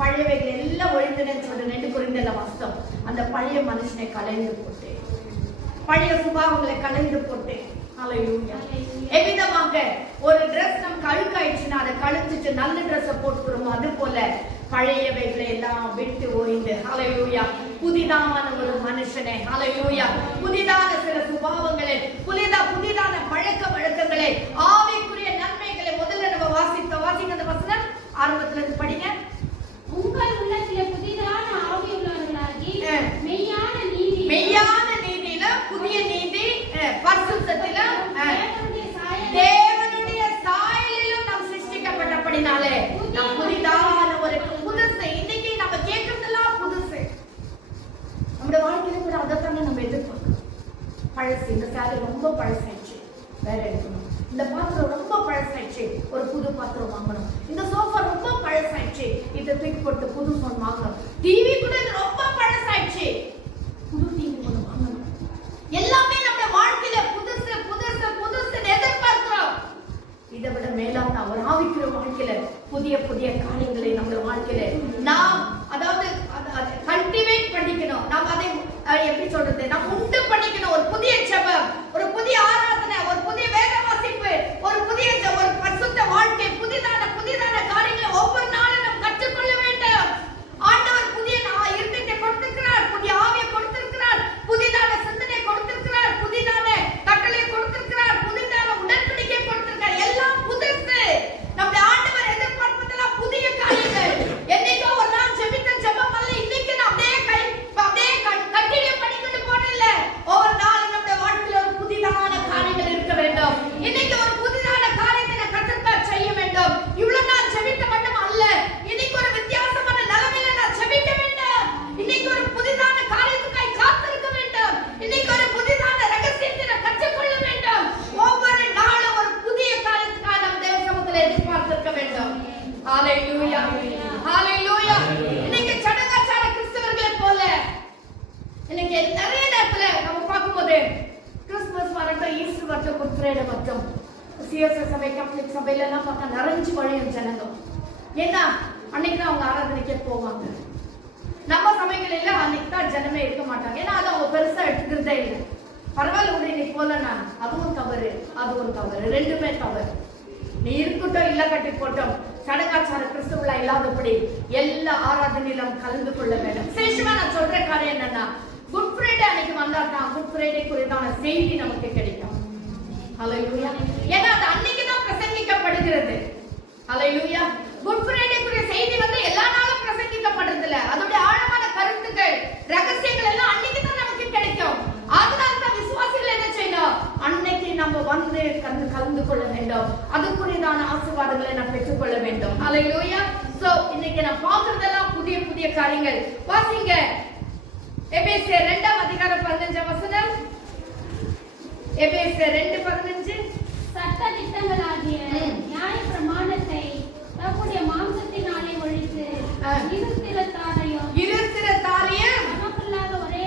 பழையவைகள் எல்லாம் ஒழிந்தனன்னு சொல்ற 2 கொரிந்தியர் வாஸ்தவம். அந்த பழைய மனுஷனை கலைந்து போட்டு, பழைய சுபாவங்களை கலைந்து போட்டு, ஹalleluya. எவ்விதமாக ஒரு டிரஸ் நமக்கு அழுக்காயிடுச்சுன்னா அதை கழிச்சிட்டு நல்ல டிரஸ் போட்டுக்கிறோமோ அது போல பழையவைகளை எல்லாம் விட்டு ஓய்ந்து, ஹalleluya, புதிதான ஒரு மனுஷனை, ஹalleluya, புதிதான சில சுபாவங்களை, புதிதான பழக்க வழக்கங்களை, ஆவிக்குரிய நன்மைகளை முதல்ல நம்ம வாசிங்க. அந்த வசனம் ஆரம்பத்துல இருந்து படிங்க. உங்கள் உள்ளத்திலே புதிதான ஆவி உள்ளவர்களாகி மெய்யான நீதியில, புதிய நீதி, பரிசுத்தத்திலும் தேவனுடைய சாயலிலும் நாம் சிருஷ்டிக்கப்பட்டபடினாலே நாம் புதிதான ஒரு புதுசு. இன்னைக்கு நம்ம கேட்கறதெல்லாம் புதுசு. நம்முடைய வாழ்க்கையில கூட அதைத்தானே நம்ம எதிர்பார்க்கிறோம். பழசு, இந்த சாரி ரொம்ப பழசாயிடுச்சு, வேற எடுக்கணும். இந்த பாத்திரம் ரொம்ப பழசாயிடுச்சு, ஒரு புது பாத்திரம் வாங்கணும். இந்த சோஃபா ரொம்ப பழசாயிடுச்சு, இதை தூக்கி போட்டு புது ஃபோன் வாங்கணும். டிவி கூட இது ரொம்ப பழசாயிடுச்சு, புது டிவி ஒன்று வாங்கணும். எல்லாமே நம்ம வாழ்க்கையில புதுசு புதுசு புதுசுன்னு எதிர்பார்க்கிறோம். இதை விட மேலான ஒரு ஆவிக்குரிய வாழ்க்கையில புதிய காரியங்களை நம்ம வாழ்க்கையில நாம் அதாவது கல்டிவேட் பண்ணிக்கணும். நாம் அதை எப்படி சொல்றது, நாம் உண்டு பண்ணிக்கணும். ஒரு புதிய ஜெபம், ஒரு புதிய ஆராதனை, ஒரு புதிய வேத வாசிப்பு, ஒரு புதிய ஒரு பரிசுத்த வாழ்க்கை, புதிதான காரியங்களை ஒவ்வொரு நாளும் நாம் கற்றுக்கொள்ள வேண்டும். ஆண்டவர் புதிய இருதயத்தை கொடுத்திருக்கிறார், புதிய ஆவியை கொடுத்திருக்கிறார், புதிதான சிந்தனை கொடுத்திருக்கிறார், புதிதான கட்டளை கொடுத்திருக்கிறார், புதிதான உடன்படிக்கை கொடுத்திருக்கிறார். எல்லாம் புதுசு. நம்முடைய ஆண்டவர் எதிர்பார்ப்பதெல்லாம் புதிய காரியங்கள். என்னைக்கோ ஒரு நாள் ஜெபித்த ஜெபம் அல்ல, இன்னைக்கு நான் அப்படியே கண்டினியூ பண்ணிக்கிட்டு போறதில்ல. ஒவ்வொரு நாளும் நம்முடைய வாழ்க்கையில ஒரு புதிதான காரியங்கள் இருக்க வேண்டும். இன்னைக்கு ஒரு புதிதான காரியத்தை நான் கர்த்தருக்காக செய்ய வேண்டும். இவ்வளவு நாள் ஜெபித்த மட்டும் அல்ல, இன்னைக்கு ஒரு வித்தியாசமான நிலைமையில நான் ஜெபிக்க வேண்டும். இன்னைக்கு ஒரு புதிதான காரியத்துக்காக காத்திருக்க வேண்டும். இன்னைக்கு ஒரு புதிதான ரகசியத்தை நான் கற்றுக்கொள்ள வேண்டும். ஒவ்வொரு நாளும் ஒரு புதிய காரியத்துக்காக நாம் தேவ சமூகத்தில் எதிர்பார்த்திருக்க வேண்டும். ஹalleluya, ஹalleluya. இன்னைக்கு சடங்காச்சார கிறிஸ்தவர்களை போல இன்னைக்கு நிறைய நேரத்துல நம்ம பார்க்கும்போது கிறிஸ்துமஸ் வரட்டும், ஈஸ்டர் வரட்டும், குட் ஃப்ரைடே வரட்டும், சிஎஸ்எஸ் சபை, கத்தோலிக்க சபையில எல்லாம் பார்த்தா நிறைஞ்சு வழியும் ஜனங்கள். ஏன்னா அன்னைக்கு தான் அவங்க ஆராதனைக்கே போவாங்க. நம்ம சபைகளில அன்னைக்கு தான் ஜனமே இருக்க மாட்டாங்க. ஏன்னா அதை அவங்க பெருசா எடுத்துக்கிறதே இல்லை. பரவாயில்ல விட இன்னைக்கு போலன்னா அதுவும் தவறு, அதுவும் தவறு, ரெண்டுமே தவறு. நீ இருக்கட்டும் இல்ல கட்டி போட்டோம், சடங்காச்சார கிறிஸ்துவ இல்லாதபடி எல்லா ஆராதனையிலும் கலந்து கொள்ள வேண்டும். விசேஷமா நான் சொல்ற காரியம் என்னன்னா, குட் ஃப்ரைடே அன்னைக்கு வந்தா தான் குட் ஃப்ரைடே குறித்தான செய்தி நமக்கு கிடைக்கும். ஹalleluya. ஏன்னா அது அன்னைக்கு தான் பிரசங்கிக்கப்படுகிறது. ஹalleluya. குட் ஃப்ரைடே குறித்த செய்தி வந்து எல்லா நாளும் பிரசங்கிக்கப்படுறது இல்ல. அதோட ஆழமான கருத்துக்கள், ரகசியங்கள் எல்லாம் அன்னைக்கு தான் நமக்கு கிடைக்கும். அதனால தான் விசுவாசிகள் என்ன செய்யணும், அன்னைக்கு நம்ம ஆசீர்வாதங்களை நான் பெற்றுக்கொள்ள வேண்டும். ஹalleluya. சோ இன்னைக்கு நான் பார்க்கிறதெல்லாம் புதிய புதிய காரியங்கள். வாசிங்க எபேசியர் 2:15 எபேசியர் 2:15. சட்ட திட்டங்களாகிய நியாய பிரமாணத்தை தம்முடைய மாம்சத்தினாலே ஒழித்து இருத்திரத்தாரையும் நமக்குள்ளாக ஒரே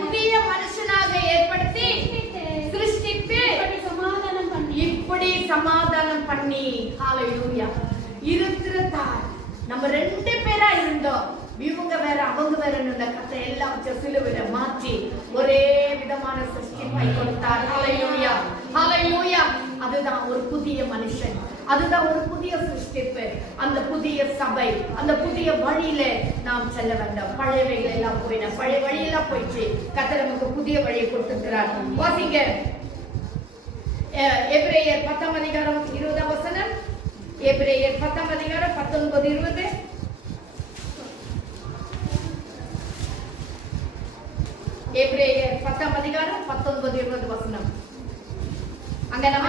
புதிய மனுஷனாக ஏற்படுத்தி சிருஷ்டித்து இப்படி சமாதானம் பண்ணி ஹalleluya. இருத்திரத்தார் நம்ம 2 பேரா இருந்தோம். இவங்க வேற அவங்க வேறன்னு இந்த கதை எல்லாம் சிலுவையில மாற்றி ஒரே விதமான சிருஷ்டிப்பை கொடுத்தார். ஹalleluya. ஹalleluya. அதுதான் ஒரு புதிய மனுஷன், அதுதான் ஒரு புதிய சிருஷ்டிப்பு, அந்த புதிய சபை, அந்த புதிய வழியில நாம் செல்ல வேண்டும். பழையவைகள் எல்லாம் போயின, பழைய வழியெல்லாம் போயிடுச்சு. கர்த்தர் நமக்கு புதிய வழியை கொடுத்திருக்கிறார். வாசிங்க எபிரேயர் 10:20. எபிரேயர் 10:19-20. எபிரேயர் 10:19-20. அங்க நம்ம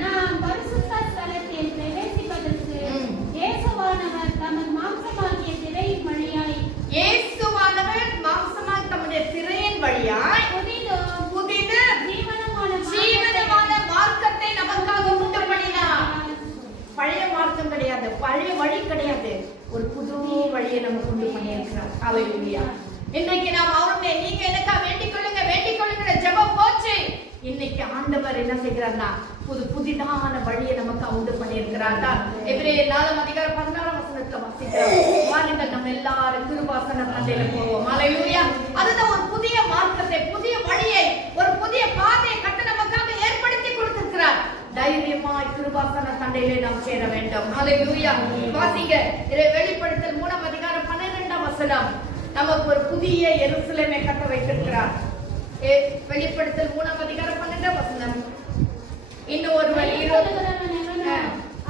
நாம் பரிசுத்த ஸ்தலத்தில் பிரவேசிப்பதற்கு இயேசுவானவர் தமது மாம்சமாகிய திரையின் வழியாய் புதிய ஜீவனமான மார்க்கத்தை நமக்காக உண்டு பண்ணினார். பழைய மார்க்கம் கிடையாது, பழைய வழி கிடையாது, ஒரு புது வழியை நமக்கு உண்டு பண்ணி இருக்கிறார். ஹalleluya. இன்னைக்கு நாம் அவருடைய நீங்க எனக்கா வேண்டிக் கொள்ளுங்க ஜெபம் போச்சு. இன்னைக்கு ஆண்டவர் என்ன செய்கிறார்னா புதிதான வழியை நமக்கு உண்டு பண்ணி இருக்கிறார். எபிரேயர் 4:16 வாசிக்கிறோம். வாருங்கள் நம்ம எல்லாரும் கிருபாசன பந்தையில போவோம். ஹalleluya. அதுதான் ஒரு புதிய மார்க்கத்தை, புதிய வழியை, ஒரு புதிய பாதையை கர்த்தர் நமக்காக ஏற்படுத்தி கொடுத்திருக்கிறார். தைரியமாய் கிருபாசன தண்டையிலே நாம் சேர வேண்டும். ஹalleluya. வாசிங்க வெளிப்படுத்தல் 3:12. நமக்கு ஒரு புதிய எருசலேமை கட்ட வைத்திருக்கிறார். வெளிப்படுத்தல் 3:12. இன்னும் ஒரு வழி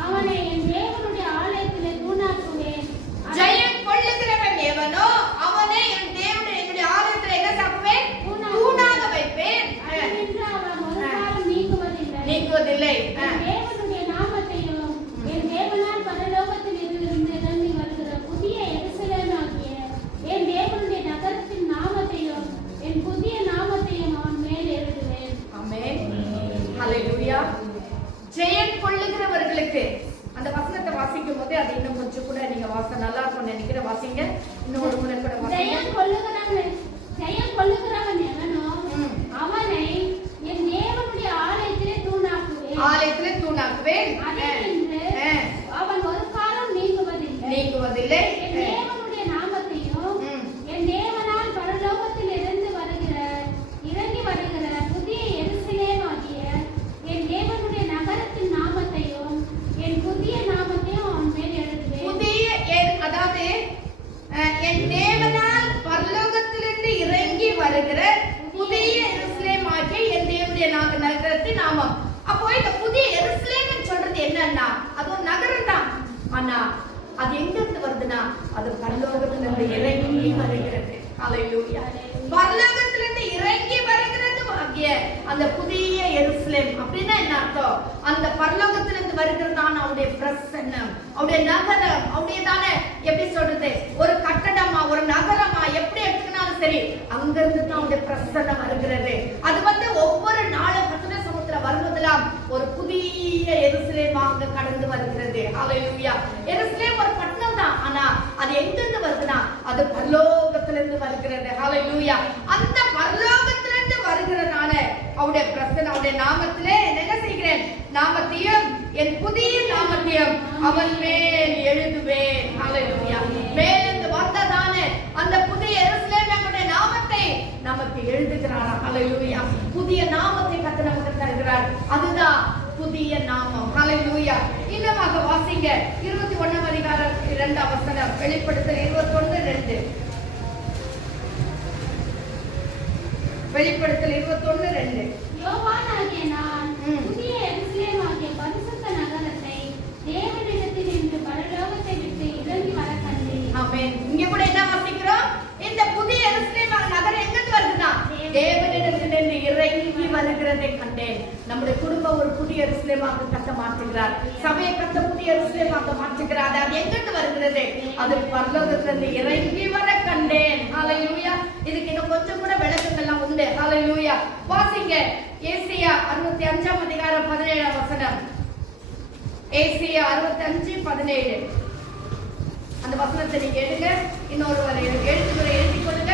அவனை என் தேவனுடைய ஆலயத்திலே தூணாக்குவேன். ஜெயம் கொள்ளுகிறவன் எவனோ அவனை என் தேவனுடைய என்னுடைய ஆலயத்திலே என்ன சாக்குவேன்? தூணாக வைப்பேன். அவன் ஒரு காலம் நீங்குவதில்லை. தேவனுடைய நாமத்தையும் என் தேவனால் பரலோகத்தில் இருந்து இறங்கி வருகிற புதிய எருசலேமாகிய என் தேவனுடைய நகரத்தின் நாமத்தையும் என் புதிய நாமத்தையும் அவன் மேல் எழுதுவேன். ஆமென். ஹalleluya. ஜெயம் கொள்ளுகிறவர்களுக்கு அந்த வசனத்தை வாசிக்கும் போது அது இன்னும் கொஞ்சம் கூட நீங்க நல்லா இருக்கும் நினைக்கிற வாசிங்க. இன்னும் ஒரு முறை கூட வாசிங்க. ஜெயம் கொள்ளுகிறவன் எவனோ அவனை என் தேவனுடைய ஆலயத்திலே தூணாக்குவேன். அவன் ஒரு காலம் நீங்குவதில்லை. என் தேவனுடைய நாமத்தையும் என் தேவனால் பரலோகத்தில் இறங்கி வருகிற புதிய எருசலேமாகிய என் தேவனுடைய நகரத்தின் நாமத்தையும் என் புதிய நாமத்தையும் அவன் மேல் எழுதுவேன். அதாவது என் தேவனால் பரலோகத்திலிருந்து இறங்கி வருகிற புதிய எருசலேமாகிய என் தேவனுடைய நகரத்தின் நாமம். அப்போ இந்த புதிய எருசலேம் சொல்றது என்னன்னா அது ஒரு நகரம் தான். ஆனா அது எங்க இருந்து வருதுன்னா அது பரலோகத்திலிருந்து இறங்கி வருகிறது. ஹalleluya. பரலோகத்திலிருந்து இறங்கி வருகிறது ஆகிய அந்த புதிய எருசலேம் அப்படின்னா என்ன அர்த்தம்? அந்த பரலோகத்திலிருந்து வருகிறதான அவருடைய பிரசன்னம், அவருடைய நகரம், அவருடைய தானே எப்படி சொல்றது, ஒரு கட்டடமா ஒரு நகரமா எப்படி எடுத்துக்கினாலும் சரி அங்கிருந்து தான் அவருடைய பிரசன்னம் வருகிறது. அது ஒவ்வொரு நாளும் கர்த்தருடைய சமூகத்துல வருவதெல்லாம் ஒரு புதிய எருசலேமாக கடந்து வருகிறது. ஹalleluya. எருசலேம் ஒரு பட்டணம் தான், ஆனா அது எங்கிருந்து வருதுன்னா அது பரலோகத்திலிருந்து வருகிறது. ஹalleluya. அந்த பரலோகத்திலிருந்து வருகிறதான அவருடைய பிரசன்னம், அவருடைய நாமத்திலே என்ன செய்கிறேன்? நாமத்தையும் என் புதிய நாமத்தையும் அவன் மேல் எழுதுவேன். ஹalleluya. மேலிருந்து வந்ததான அந்த புதிய எருசலேமுடைய நாமத்தை நமக்கு எழுதுகிறார். ஹalleluya. புதிய நாமத்தை கர்த்தர் நமக்கு தருகிறார். அதுதான் புதிய நாமம். ஹalleluya. இன்னமாக வாசிங்க 21:2. வெளிப்படுத்தல் 21:2. வெளிப்படுத்தல் 21:2. யோவானாகிய நான் புதிய எருசலேமாகிய பரிசுத்த நகரத்தை தேவனிடத்தில் இருந்து பரலோகத்தை விட்டு இறங்கி வர கண்டேன். ஆமென். இங்க கூட என்ன வாசிக்கிறோம்? இந்த புதிய எருசலேம் நகரம் எங்கிருந்து வருதுன்னா தேவனிடத்திலிருந்து இறங்கி வருகிறதை கண்டேன். நம்முடைய குடும்பம் ஒரு புதிய புதிய எருசலேமாக கட்ட மாற்றுகிறார். சபையை கட்ட புதிய எருசலேமாக மாற்றுகிறார். அது எங்கிட்டு வருகிறது? அது பரலோகத்திலிருந்து இறங்கி வர கண்டேன். ஹalleluya. இதுக்கு இன்னும் கொஞ்சம் கூட விளக்கங்கள்லாம் உண்டு. ஹalleluya. வாசிங்க ஏசாயா 65ஆம் அதிகாரம் 17ஆம் வசனம். ஏசாயா 65:17. அந்த வசனத்தை நீங்க எடுங்க. இன்னொரு எழுத்துக்களை எழுதி கொள்ளுங்க.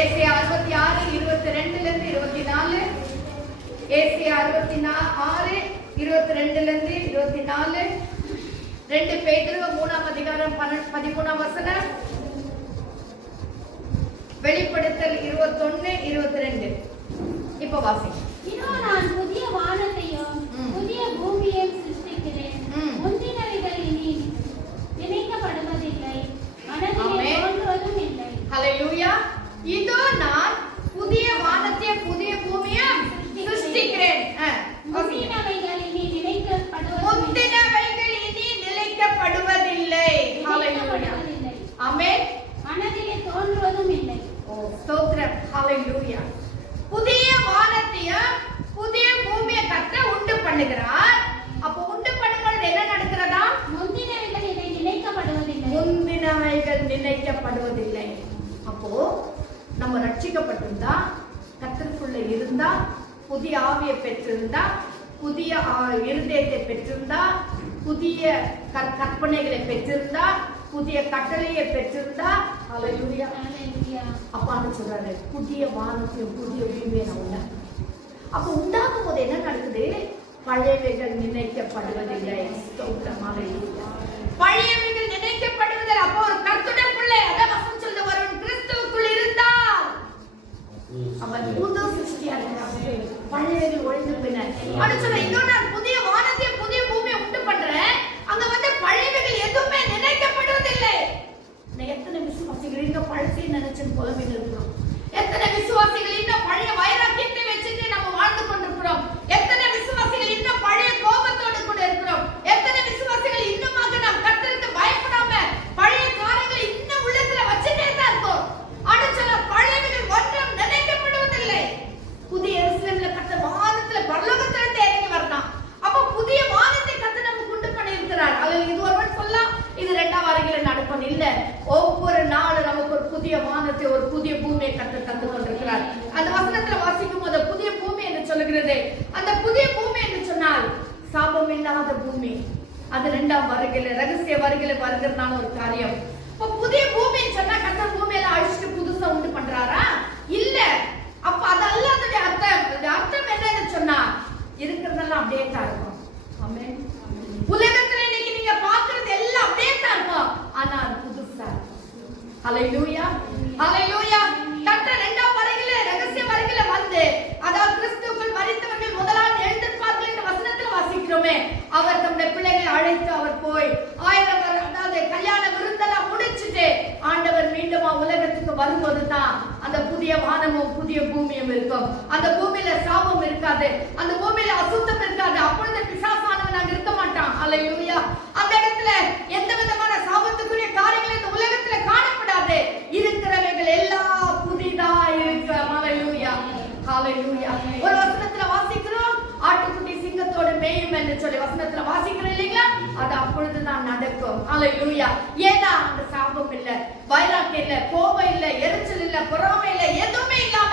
ஏசாயா 66:22 24. ஏசாயா 66:22 24. 2 பேதுரு 3ஆம் அதிகாரம் 13ஆம் வசனம். வெளிப்படுத்தல் 21:22. இப்ப வாசிங்க. இதோ நான் புதிய வானத்தையும் புதிய பூமியையும் சிருஷ்டிக்கிறேன். முந்தினவைகள் இனி நினைக்கப்படுவதில்லை, மனதிலே தோன்றுவதும் இல்லை. ஹalleluya. இதோ நான் புதிய வானத்தையும் புதிய பூமியையும் சிருஷ்டிக்கிறேன். முந்தினவைகள் இனி நிலைக்கப்படுவதில்லை. ஹalleluya. ஆமென். மனதிலே தோன்றுவதும் இல்லை. ஸ்தோத்திரம். ஹalleluya. புதிய வானத்தையும் புதிய பூமியை கர்த்த உண்டு பண்ணுகிறார். அப்ப உண்டு பண்ணும்போது என்ன நடக்கிறதா? முந்தினவைகள் இதை நினைக்கப்படுவதில்லை. முந்தினவைகள் நினைக்கப்படுவதில்லை. அப்போ நம்ம ரட்சிக்கப்பட்டிருந்தா, கர்த்தருக்குள்ள இருந்தா, புதிய ஆவியை பெற்றிருந்தா, புதிய இருதயத்தை பெற்றிருந்தா, புதிய கற்பனைகளை பெற்றிருந்தா, புதிய கட்டளையை பெற்றிருந்தா, ஹalleluya. அப்பான்னு சொல்றாரு, புதிய வானத்தையும் புதிய பூமியை நான் உண்டாக்குறேன். அப்ப உண்டாகும் போது என்ன நடக்குது? பழையவைகள் நினைக்கப்படுவதில்லை. பழையவைகள் நினைக்கப்படுவதில்லை. அப்போ ஒரு கர்த்தருடைய பிள்ளை, அதான் வசனம் சொல்லுது, ஒருவன் கிறிஸ்துவுக்குள் இருந்தால் அவன் புது சிருஷ்டியா இருக்கிறான். பழையவைகள் ஒழிந்து போயின. அப்படி சொல்ல, இதோ நான் புதிய வானத்தையும் புதிய பூமியை உண்டு பண்றேன். அங்க வந்து பழையவைகள் எதுவுமே நினைக்கப்படுவதில்லை. எத்தனை விசுவாசிகள் இன்னும் பழசை நினைச்சுன்னு புலம்பிட்டு இருக்கிறோம். எத்தனை விசுவாசிகள் இன்னும் பழைய வைராக்கியத்தை வச்சுட்டு நம்ம வாழ்ந்து கொண்டிருக்கிறோம். எத்தனை விசுவாசிகள் இன்னும் பழைய கோபத்தோடு கூட இருக்கிறோம். எத்தனை விசுவாசிகள் இன்னுமாக நாம் கர்த்தருக்கு பயப்படாம பழைய காரியங்களை இன்னும் உள்ளத்துல வச்சுட்டே தான் இருக்கோம். ஆனா சொல்ல, பழையவைகள் ஒன்றும் நினைக்கப்படுவதில்லை. புதிய எருசலேம்ல கட்ட வானத்துல பரலோகத்திலிருந்து இறங்கி வரலாம். அப்ப புதிய வானத்தை கத்த நமக்கு உண்டு பண்ணி இருக்கிறார். அல்லது இது ஒருவன் சொல்லலாம், இது 2ஆம் வருகையில நடக்கும். இல்ல, ஒவ்வொரு நாளும் நமக்கு ஒரு புதிய வானத்தை ஒரு புதிய பூமியை கத்த தந்து கொண்டிருக்கிறார். அந்த வசனத்துல வாசிக்கும் போது புதிய பூமி என்று சொல்லுகிறது. அந்த புதிய பூமி என்று சொன்னால் சாபம் இல்லாத பூமி. அது 2ஆம் வருகையில ரகசிய வருகையில வருகிறதான ஒரு காரியம். இப்ப புதிய பூமின்னு சொன்னா கர்த்தர் பூமியில அழிச்சிட்டு புதுசா உண்டு பண்றாரா? இல்ல. அப்ப அதல்ல அதோட அர்த்தம். அர்த்தம் என்னன்னு சொன்னா இருக்கிறதெல்லாம் அப்படியே தான் இருக்கும். ஆமென். உலகத்துல இன்னைக்கு நீங்க பாக்குறது எல்லாம் அப்படியே தான் இருக்கும். ஆனா அது புதுசா. ஹalleluya. ஹalleluya. தட்ட 2ஆம் வருகையில ரகசிய வருகையில வந்து, அதாவது கிறிஸ்துவுக்குள் மரித்தவர்கள் முதலாவது எழுந்திருப்பார்கள் என்ற வசனத்துல வாசிக்கிறோமே, அவர் தம்முடைய பிள்ளைகளை அழைத்து அவர் போய் 1000 அதாவது கல்யாண விருந்தெல்லாம் முடிச்சிட்டு ஆண்டவர் மீண்டும் உலகத்துக்கு வரும்போதுதான் அந்த புதிய வானமும் புதிய பூமியும் இருக்கும். அந்த பூமியில சாபம் இருக்காது, அந்த பூமியில அசுத்தம் இருக்காது. அப்பொழுது பிசாசானவன் அங்க இருக்க மாட்டான். ஹalleluya. அந்த இடத்துல எந்த விதமான சாபத்துக்குரிய காரியங்கள் இந்த உலகத்துல காணப்படாது. இருக்கிறவைகள் எல்லாம் புதிதா இருக்கு. ஹalleluya. ஹalleluya. ஒரு வசனத்துல வாசிக்கிறோம், ஆட்டுக்குட்டி சிங்கத்தோட மேயும் என்று சொல்லி வசனத்துல வாசிக்கிறோம் இல்லைங்களா? அது அப்பொழுதுதான் நடக்கும். ஹalleluya. ஏன்னா அந்த சாபம் இல்ல, வைராக்கியம் இல்ல, கோபம் இல்ல, எரிச்சல் இல்ல, பொறாமை இல்ல, எதுவுமே இல்லாம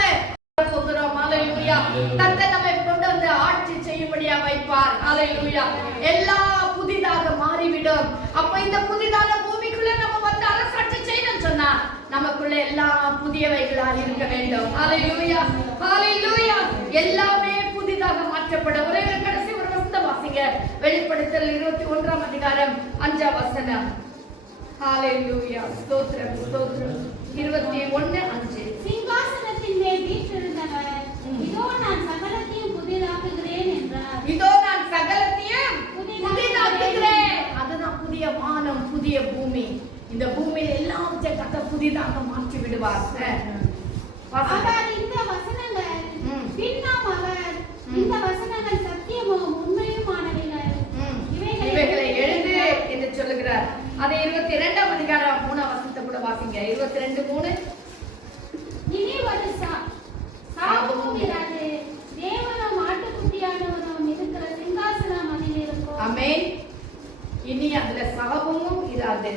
போகிறோம். ஹalleluya. தன்னை நம்மை கொண்டு வந்து ஆட்சி செய்யும்படியா வைப்பார். ஹalleluya. எல்லாம் புதிதாக மாறிவிடும். அப்ப இந்த புதிதான பூமிக்குள்ள நம்ம வந்து அரசாட்சி செய்யணும்னு சொன்னா நமக்குள்ள எல்லாம் புதியவைகளா இருக்க வேண்டும். ஹalleluya. ஹalleluya. எல்லாமே புதிதாக மாற்றப்பட. ஒரே ஒரு கடைசி ஒரு வசனம் வாசிங்க. வெளிப்படுத்தல் 21ஆம் அதிகாரம் 5ஆம் வசனம். ஹalleluya. ஸ்தோத்திரம் ஸ்தோத்திரம். 21:5. சிங்காசனத்தின் மேல் வீற்றிருந்தவர், இதோ நான் சகலத்தையும் புதிதாக்குகிறேன் என்றார். இதோ நான் சகலத்தையும் புதிதாக்குகிறேன். அதுதான் புதிய வானம் புதிய பூமி. இந்த பூமியில எல்லாவற்றையும் கர்த்தர் புதிதாக மாற்றி விடுவார். அவர் இந்த வசனங்கள் பின்னால் அவர் இந்த வசனங்கள் சத்தியமும் உண்மையுமானவைகள், இவைகளை எழுது என்று சொல்லுகிறார். அதை 22ஆம் அதிகாரம் 3ஆம் வசனத்தை கூட வாசிங்க. 22:3. இனி ஒரு சாபமும் இராது, தேவனும் ஆட்டுக்குட்டியானவரும் இருக்கிற சிங்காசனம் ஆமென். இனி அதுல சாபமும் இராது,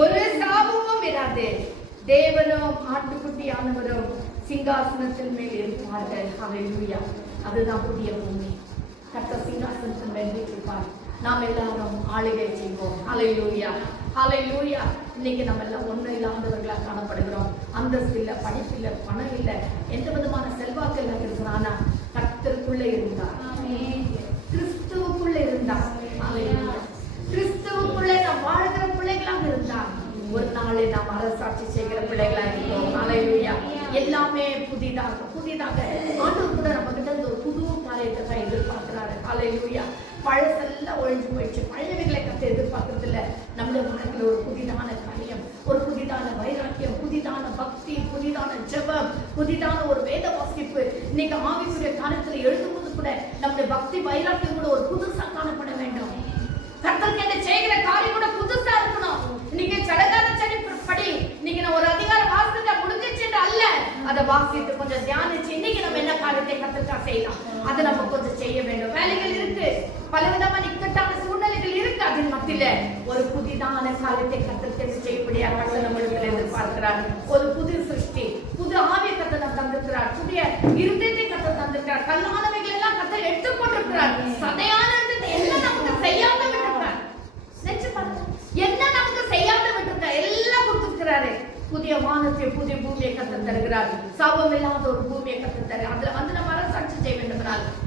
ஒரு சாபமும் இராது. தேவனும் ஆட்டுக்குட்டியானவரும் சிங்காசனத்தின் மேல் இருப்பார்கள். ஹalleluya. அதுதான் புதிய பூமி. கர்த்தர் சிங்காசனத்தின் மேல் வீற்றிருப்பார். நாம் எல்லாரும் ஆளுகை செய்வோம். ஹalleluya, ஹalleluya. இன்னைக்கு நம்ம எல்லாம் ஒன்றும் இல்லாதவர்களா காணப்படுகிறோம். அந்தஸ்து இல்லை, படிப்பு இல்லை, பணம் இல்லை, எந்த விதமான செல்வாக்கு இல்லை இருக்கிறோம். ஆனா கர்த்தருக்குள்ளே இருந்தார், கிறிஸ்துவுக்குள்ளே இருந்தார். ஹalleluya. கிறிஸ்துவுக்குள்ளே நாம் வாழ்கிற பிள்ளைகளாக இருந்தார். ஒரு நாளை நாம் அரசாட்சி செய்கிற பிள்ளைகளா இருக்கோம். ஹalleluya. எல்லாமே புதிதாக புதிதாக ஆண்டவர் கூட நம்ம கிட்ட ஒரு புது காரியத்தை தான் எதிர்பார்க்கிறாரு. ஹalleluya. பழசெல்லாம் ஒழிஞ்சு போயிடுச்சு, பழையவைகளை கற்று எதிர்பார்க்கறது இல்லை. நம்முடைய வாழ்க்கையில் ஒரு புதிதான காரியம், ஒரு புதிதான வைராக்கியம், புதிதான பக்தி, புதிதான ஜெபம், புதிதான ஒரு வேத வாசிப்பு. இன்னைக்கு ஆவிக்குரிய காரியத்துல எழுதும்போது கூட நம்முடைய பக்தி வைராக்கியம் கூட ஒரு புதுசா காணப்பட வேண்டும். கர்த்தருக்கு என்ன செய்கிற காரியம் கூட புதுசா இருக்கணும். இன்னைக்கு சடங்கான செடி படி இன்னைக்கு நான் ஒரு அதிகாரம் வாசித்த முடிஞ்சிச்சு அல்ல, அதை வாசித்து கொஞ்சம் தியானிச்சு இன்னைக்கு நம்ம என்ன காரியத்தை கர்த்தருக்கா செய்யலாம், அதை நம்ம கொஞ்சம் செய்ய வேண்டும். வேலைகள் இருக்கு, பலவிதமான இக்கட்டான சூழ்நிலைகள் இருக்கு. அதன் மத்தியில ஒரு புதிதான காரியத்தை கர்த்தருக்கு செய்யப்படியா கர்த்தர் நம்மளுக்கு எதிர்பார்க்கிறார். ஒரு புது சிருஷ்டி, புது ஆவியை கர்த்தர் தந்திருக்கிறார், புதிய இருதயத்தை கர்த்தர் தந்திருக்கிறார். கல்லானவைகள் எல்லாம் கர்த்தர் எடுத்துக் கொண்டிருக்கிறார். சதையான என்ன நமக்கு செய்யாத விட்டுருக்கார், நினைச்சு பாருங்க, என்ன நமக்கு செய்யாத விட்டுருக்கார், எல்லாம் கொடுத்துருக்கிறாரு. புதிய வானத்தை, புதிய பூமியை கர்த்தர் தருகிறார். சாபம் இல்லாத ஒரு பூமியை கர்த்தர் தரு. அதுல வந்து நம்ம அரசாட்சி செய்ய வேண்டும்.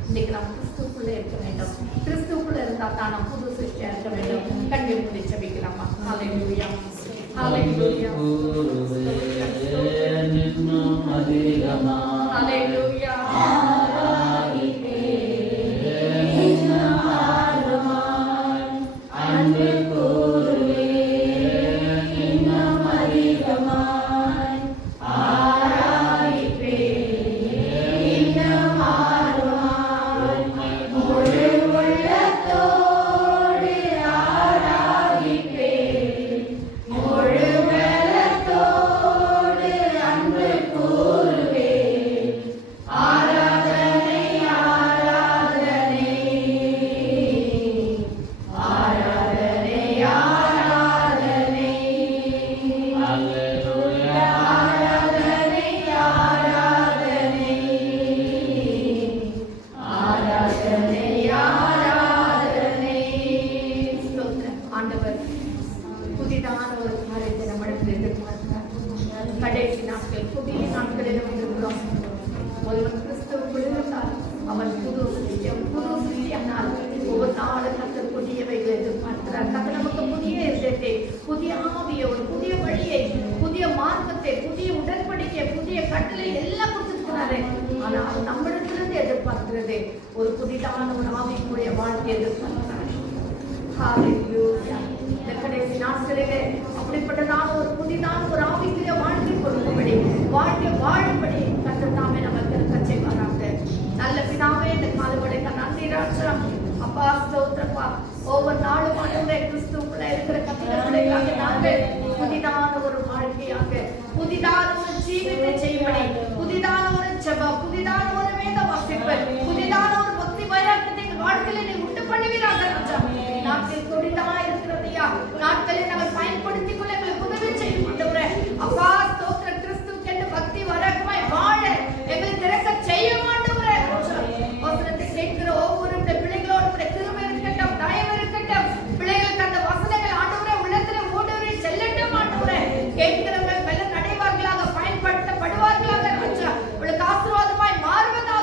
இன்னைக்கு நாம் கிறிஸ்துக்குள்ளே இருக்க வேண்டும். கிறிஸ்துக்குள்ள இருந்தா தான் நாம் புது சிருஷ்டியா இருக்க வேண்டும். கண்ணீர் மூடி ஜெபிக்கலாமா? ஹalleluya, ஹalleluya, ஹalleluya. கடைசி நாட்கள், புதிய நாட்களில் இருக்கிறோம். ஒருவன் கிறிஸ்துவுக்குள் இருந்தால் அவன் புது சிருஷ்டியானால் ஒவ்வொரு நாளும் கர்த்தர் புதியவைகளை எதிர்பார்க்கிறார். கர்த்தர் நமக்கு புதிய இதயத்தை, புதிய ஆவியை, ஒரு புதிய வழியை, புதிய மார்க்கத்தை, புதிய உடன்படிக்கை, புதிய கட்டளை எல்லாம் கொடுத்திருக்கிறாரு. ஆனா அவர் நம்மிடத்திலிருந்து எதிர்பார்க்கிறது ஒரு புதிதான ஒரு ஆவிக்குரிய வாழ்க்கை எதிர்பார்க்கிறார். ஹalleluya. இந்த கடைசி நாட்களிலே அப்படிப்பட்டதான ஒரு புதிதான ஒரு ஆவிக்குரிய வாழ்க்கை கொடுக்கும்படி, வாழ்க்கை வாழும்படி கர்த்தர் தாமே நமக்கு இருக்க செய்வாராக. நல்ல பிதாவே, இந்த காலவரை நன்றி ராஜா. அப்பா ஸ்தோத்திரப்பா. ஒவ்வொரு நாளும் ஆண்டவரே கிறிஸ்துவுக்குள்ள இருக்கிற கர்த்தர்களாக நாங்கள் புதிதான ஒரு வாழ்க்கையாக, புதிதான ஒரு ஜீவித்தை செய்யும்படி, புதிதான ஒரு ஜெபம், புதிதான ஒரு வேத வாசிப்பு, புதிதான ஒரு பக்தி வைராக்கியத்தை எங்கள் வாழ்க்கையில நீ உண்டு பண்ணுவீராக ராஜா. நாட்கள் கொடிதா இருக்கிறதையா, நாட்களை நாங்கள் பயன்படுத்திக் கொள்ள எங்களுக்கு உதவி செய்யும் ஆண்டவரே. அப்பா ஸ்தோத்திர, கிறிஸ்துவுக்கு என்று பக்தி வைராக்கியமாய் வாழ எங்களை திறக்க செய்ய ஆண்டவரே. வசனத்தை கேட்கிற ஒவ்வொரு பிள்ளைகளோடு கிருபை இருக்கட்டும், தயவு இருக்கட்டும். பிள்ளைகளுக்கு அந்த வசனங்கள் ஆண்டவரே உள்ளத்துல ஓடுவரை செல்லட்டும் ஆண்டவரே. கேட்கிறவர்கள் நல்ல நடைவார்களாக, பயன்படுத்தப்படுவார்களாக ராஜா. உங்களுக்கு ஆசீர்வாதமாய் மாறுவதா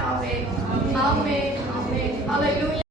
பிதாவே. ஆமென். ஆமென். ஹalleluya.